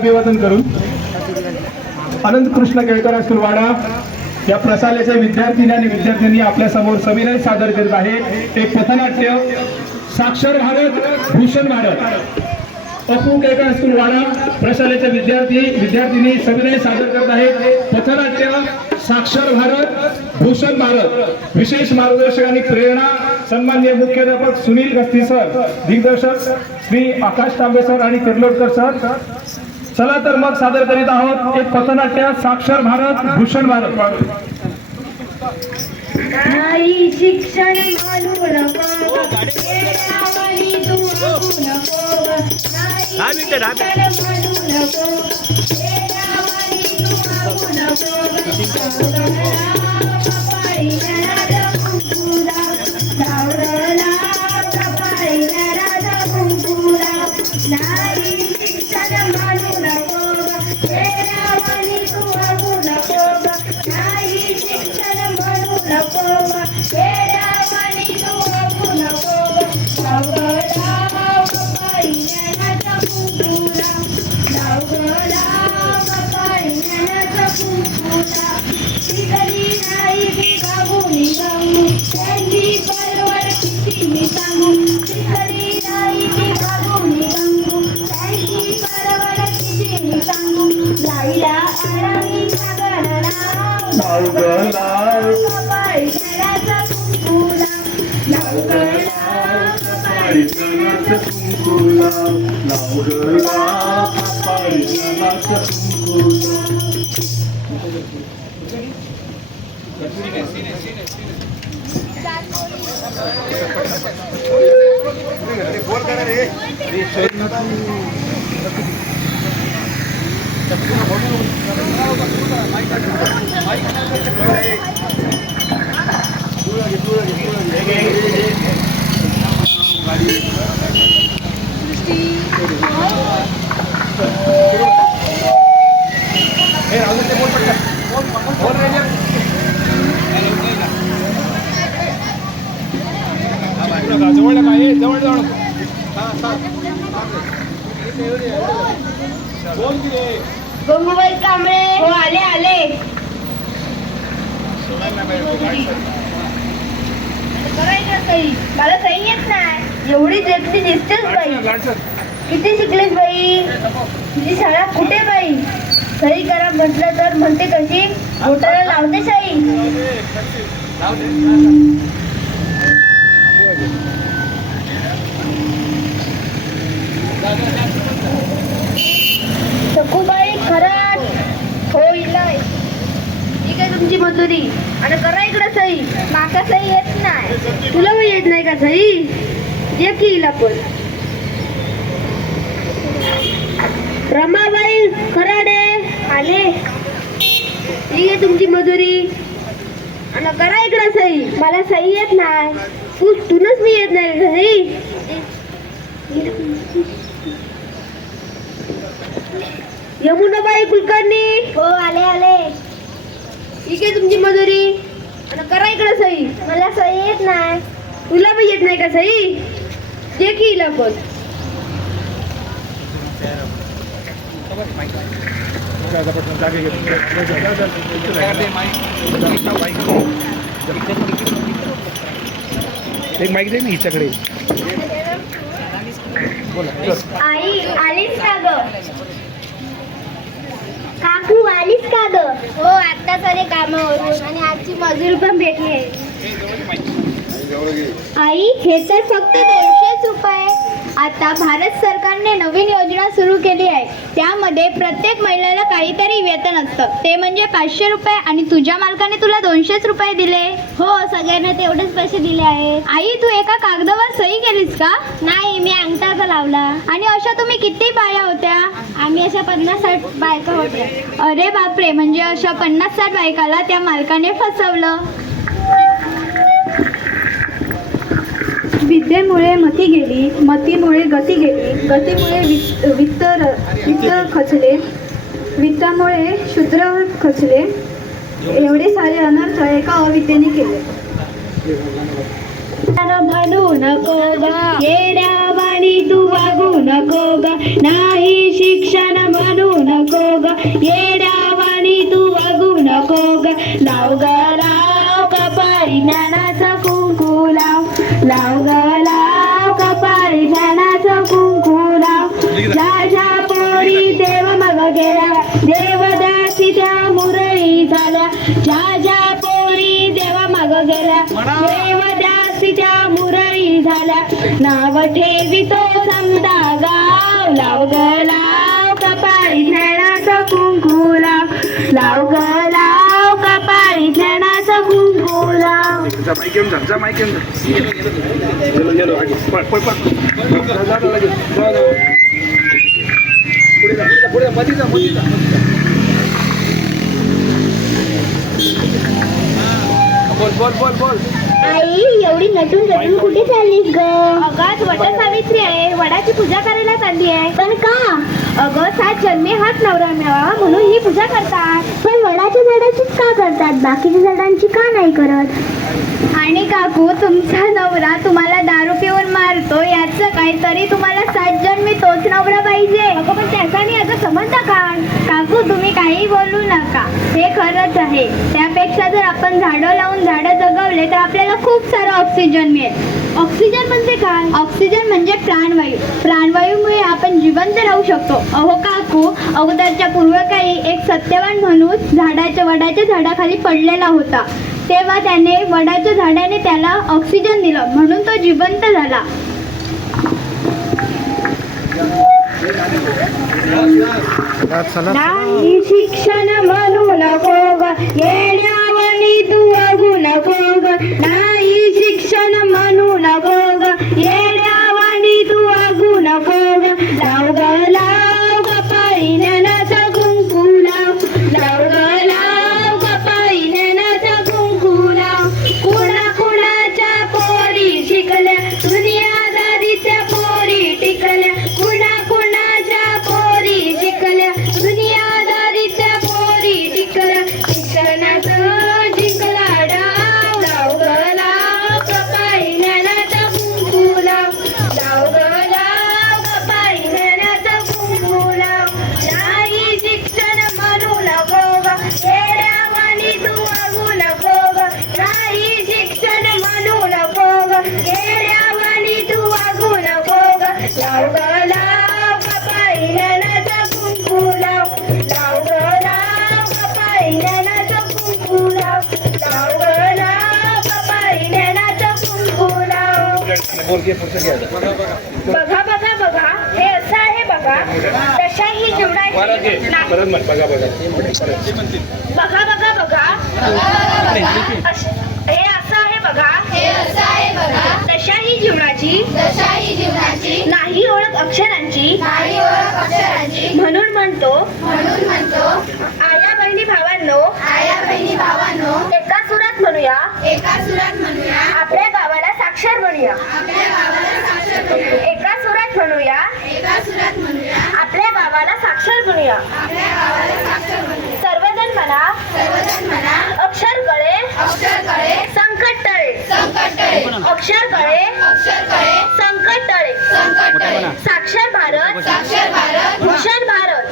अभिवादन करून अनंत कृष्ण केळकर हायस्कूल वाडा या प्रशालेच्या विद्यार्थी आणि विद्यार्थ्यांनी आपल्या समोर सविनय सादर करीत आहे एक पथनाट्य साक्षर भारत भूषण भारत। अपू केळकर हायस्कूल वाडा प्रशालेच्या विद्यार्थी सविनय सादर करत आहेत पथनाट्य साक्षर भारत भूषण भारत। विशेष मार्गदर्शक आणि प्रेरणा सन्माननीय मुख्याध्यापक सुनील गस्ती सर, दिग्दर्शक श्री आकाश तांबे सर आणि तिर्लोटकर सर। चला तर मग सादर करीत आहोत एक पथनाट्य साक्षर भारत भूषण भारत। नाही शिक्षण मानू नको, येड्यावानी तू वागू नको। नाही शिक्षण मानू नको, येड्यावानी तू वागू नको। कपाळीला राजा कुंकुला, लावला कपाळीला राजा कुंकुला। नाही शिक्षण मानू नको, येड्यावानी तू वागू नको। नाही शिक्षण मानू नको, येड्यावानी तू वागू नको। लावला कपाळीला राजा कुंकुला, लावला कपाळीला राजा कुंकुला। शिकली नाही ती बाबुनी गंगू, त्यांची परवड किती मी सांगू। शिकली नाही ती बाबुनी गंगू, त्यांची परवड किती मी सांगू। लाईला आरामी सागर नाव, कपाळीला राजा कुंकुला, लावला कपाळीला राजा कुंकुला। गंगूबाई कांबळे हो आले आले। करायचं सही, मला सही येत नाही। एवढी एकटी दिसतेच बाई, किती शिकलीस बाई? तुझी शाळा कुठे बाई? सही करा म्हटलं तर म्हणते कशी, बोटाला लावते सही। सखूबाई खरंच हो इलाय, ठीक आहे तुमची मजुरी। आणि करा इकडे सही, माका सही येत नाही। तुला पण येत नाही का सही? ये की इला पण। रमाबाई खराडे आले, ठीक आहे तुमची मजुरी। आणि करा इकडे सही, मला सही येत नाही। तुनच मी येत नाही सही। यमुनाबाई कुलकर्णी हो आले आले, ठीक आहे तुमची मजुरी। आणि करा इकडे सही, मला सही येत नाही। तुला पण येत नाही का सही? दे की हिला पण। एक माईक दे ना हिच्याकडे। आई आलीस का ग? काकू आलीस का ग? हो आता सारे कामावरून, आणि आजची मजुरी पण भेटली आहे। आई हे तर फक्त 150 रुपये। आता भारत सरकारने नवीन योजना सुरू केली आहे, त्यामध्ये प्रत्येक महिलेला काहीतरी वेतन असतं, ते म्हणजे 500 रुपये। आणि तुझ्या मालकाने तुला 200 रुपये दिले। हो सगळ्यांना तेवढेच पैसे दिले आहेत। आई तू एका कागदावर सही केलीस का? नाही, मी अंगठा लावला। आणि अशा तुम्ही किती बाया होत्या? आम्ही अशा 50-60 बायका होत्या। अरे बापरे, म्हणजे अशा 50-60 बायकाला त्या मालकाने फसवलं। विद्येमुळे मती गेली, मतीमुळे गती गेली, गतीमुळे वित्त खचले, वित्तामुळे शूद्र खचले। एवढे सारे अनर्थ एका अविद्येने केले। म्हणू नको गा, येड्यावानी तू वागू नको गा। नाही शिक्षण म्हणू येड्यावानी तू वागू नको ग लाव ग लाव कपाळी ज्ञानाचा कुंकू लाव लाव ग लाव कपाळी ज्ञानाचा कुंकू लाव ज्या ज्या पोरी देव मग गेल्या देवदासी त्या मुरळी झाल्या ज्या ज्या पोरी देवा माग गेल्या देवदासी त्या मुरळी झाल्या नाव ठेवितो समदा गाव लाव ग लाव कपाळी ज्ञानाचा कुंकू लाव लाव ग लाव कपाळी ज्ञानाचा कुंकू लाव आई एवढी नटून नटून कुठे चाललीस ग अगं आज वट सावित्री आहे वडाची पूजा करायला चालली आहे पण का अगं 7 जन्मी हाच नवरा मिळावा म्हणून ही पूजा करतात पण वडाच्या झाडाचीच का करतात बाकीच्या झाडांची का नाही करत आणि काकू तुमचा नवरा तुम्हाला दारू पिऊन मारतो याचं काहीतरी तुम्हाला 7 जन्मी तोच नवरा पाहिजे अगं पण त्याचा आणि याचा संबंध काय काकू तुम्ही काही बोलू नका हे खरंच आहे त्यापेक्षा जर आपण झाडं लावून झाडं जगवले तर आपल्याला खूप सारा ऑक्सिजन मिळेल ऑक्सिजन म्हणजे काय ऑक्सिजन म्हणजे प्राणवायू प्राणवायूमुळे आपण जिवंत राहू शकतो अहो काकू अगोदरच्या पूर्वकाळी एक सत्यवान माणूस वडाच्या झाडाखाली पडलेला होता तेव्हा त्याने वडाच्या झाडाने त्याला ऑक्सिजन दिलं म्हणून तो जिवंत झाला नाही शिक्षण म्हणू नको ग येड्यावानी तू वागू नको ग नाही शिक्षण म्हणू नको ग येड्यावानी तू वागू नको ग लाव ग लाव कपाळी ज्ञानाचा कुंकू लाव लाव ग लाव कपाळी ज्ञानाचा कुंकू लाव कुणा कुणाच्या पोरी शिकल्या दुनियादारीच्या पोरी टिकल्या कुणा कुणाच्या पोरी शिकल्या दुनियादारीच्या पोरी टिकल्या शिक्षणाचं जिंकला डाव लाव ग लाव कपाळी ज्ञानाचा कुंकू लाव लाव ग लाव कपाळी ज्ञानाचा कुंकू लाव नाही शिक्षण म्हणू नको ग येड्यावानी तू वागू नको ग नाही शिक्षण म्हणू नको ग येड्यावानी तू वागू नको ग लाव ग लाव कपाळी ज्ञानाचा कुंकू लाव लाव ग लाव कपाळी ज्ञानाचा कुंकू लाव लाव ग लाव कपाळी ज्ञानाचा कुंकू लाव बघा बघा बघा हे असं आहे बघा तशा ही जीवनाची बघा बघा बघा हे असं आहे बघा तशा ही जीवनाची नाही ओळख अक्षरांची म्हणून म्हणतो आया बहिणी भावांनो एका सुरात म्हणूया आपल्या गावाला साक्षर म्हणूया एका सुरात म्हणूया आपल्या गावाला साक्षर म्हणूया सर्वजण म्हणा अक्षर कळे संकट टळे अक्षर कळे संकट टळे साक्षर भारत भूषण भारत